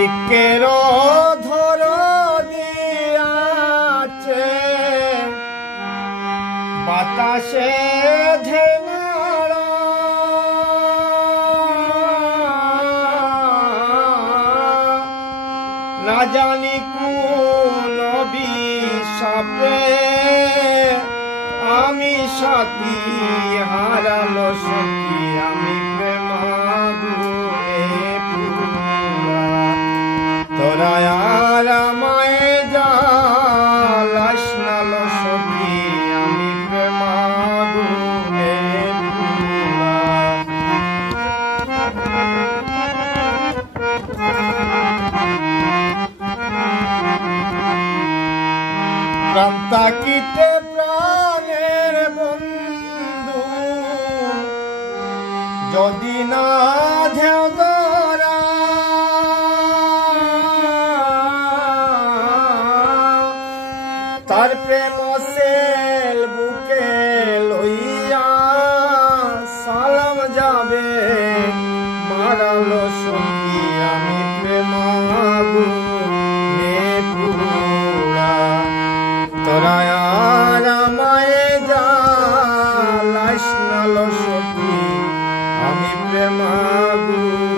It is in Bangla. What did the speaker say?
বৃক্ষের ধর দিয়াছে বাতাসে ধেনাড়া না জানি কোন অভিশাপে আমি সাথী হারালো সখী আমি প্রেমাগুনে পুরা তোরা আর আমায় জ্বালাস না লো সখী আমি প্রেমাগুনে পুরা প্রাণ থাকিতে প্রাণের বন্ধু যদি না ঢেউ ধরা তার প্রেম সেল বুকে লইয়া সালাম যাবে মারালো সখী আমি প্রেমাগুনে পুরা তোরা আর আমায় জ্বালাস না লো সখী আমি প্রেমাগুনে